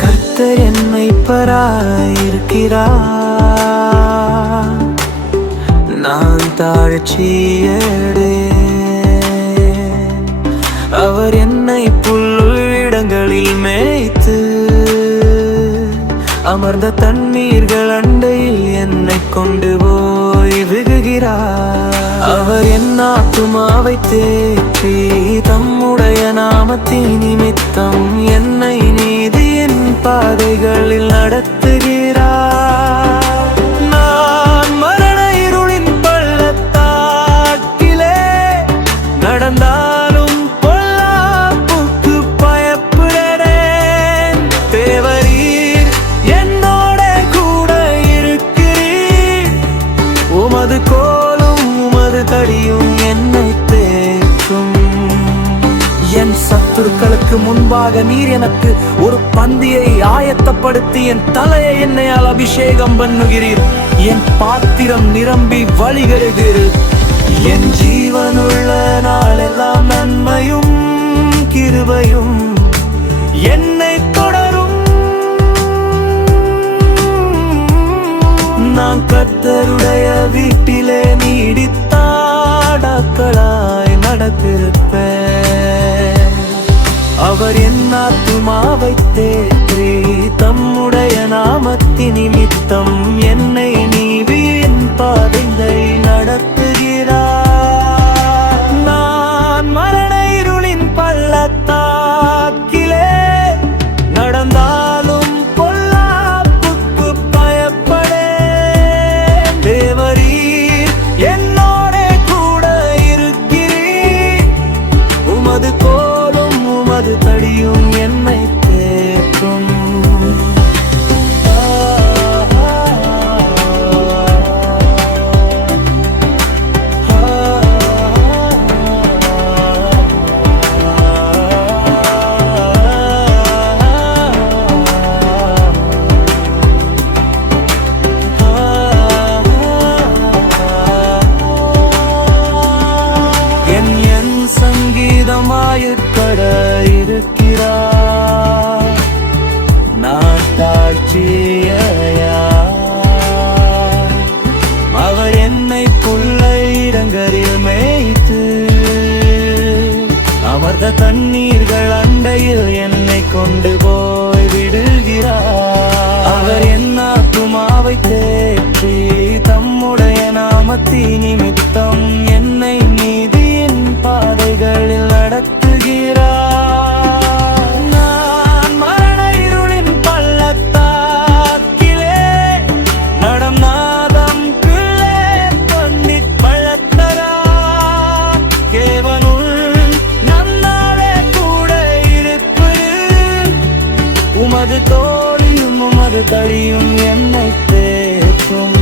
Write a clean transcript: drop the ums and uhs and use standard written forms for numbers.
கர்த்தர் என்னை பராயிருக்கிறார், நான் தாழ்ச்சியடையேன். அவர் என்னை புல்லிடங்களில் மேய்த்து அமர்ந்த தண்ணீர்கள் அண்டையில் என்னை கொண்டு போய் விடுகிறார். அவர் என் ஆத்துமாவை தேற்றி தம்முடைய நாமத்தின் நிமித்தம் என்னை நீதியின் பாதைகளில் நடத்துகிறார். நான் மரண இருளின் பள்ளத்தாக்கிலே நடந்தாலும் பொல்லாப்புக்கு பயப்படேன். தேவரீர் என்னோட கூட இருக்கிறீர், உமது கோலும் உமது தடியும் என்னை தேற்றும். என் சத்துருக்களுக்கு முன்பாக நீர் எனக்கு ஒரு பந்தியை ஆயத்தப்படுத்தி என் தலையை எண்ணெயால் அபிஷேகம் பண்ணுகிறீர். என் பாத்திரம் நிரம்பி வழிகிறது. என் ஜீவனுள்ள நாளெல்லாம் நன்மையும் கிருபையும் என்னை தொடரும். நான் கர்த்தருடைய வீட்டிலே நீடித்தாடாக்களாய் நடத்திருப்பேன். அவர் என் ஆத்துமாவை தேற்றி தம்முடைய நாமத்தின் நிமித்தம் என்னை நீதியின் பாதையை நடத்துகிறார். நான் மரண இருளின் பள்ளத்தாக்கிலே நடந்தாலும் பொல்லாப்புக்கு பயப்படேன். தேவரீர் என்னோட கூட இருக்கிறீர், உமது கோலும் உமது தடியும் என்னை தேற்றும். என் சங்கீதமாயிருக்கட இருக்கிறார், நான் தாழ்ச்சியடையார். அவர் என்னை புல்லை இடங்களில் மேய்த்து அமர்ந்த தண்ணீர்கள் அண்டையில் என்னை கொண்டு போய் விடுகிறார். அவர் என் ஆத்துமாவை தேற்றி தம்முடைய நாமத்தின் நிமித்தம் என்னை நீதியின் பாதைகளில் நடத்துகிறார். நான் மரண இருளின் பள்ளத்தாக்கிலே நடந்தாதம் பிள்ளை தண்ணீர் பள்ளத்தரா. கேவனுள் நன்னாலே கூட இருப்பு, உமது தோழியும் உமது தடியும் என்னை தேற்றும்.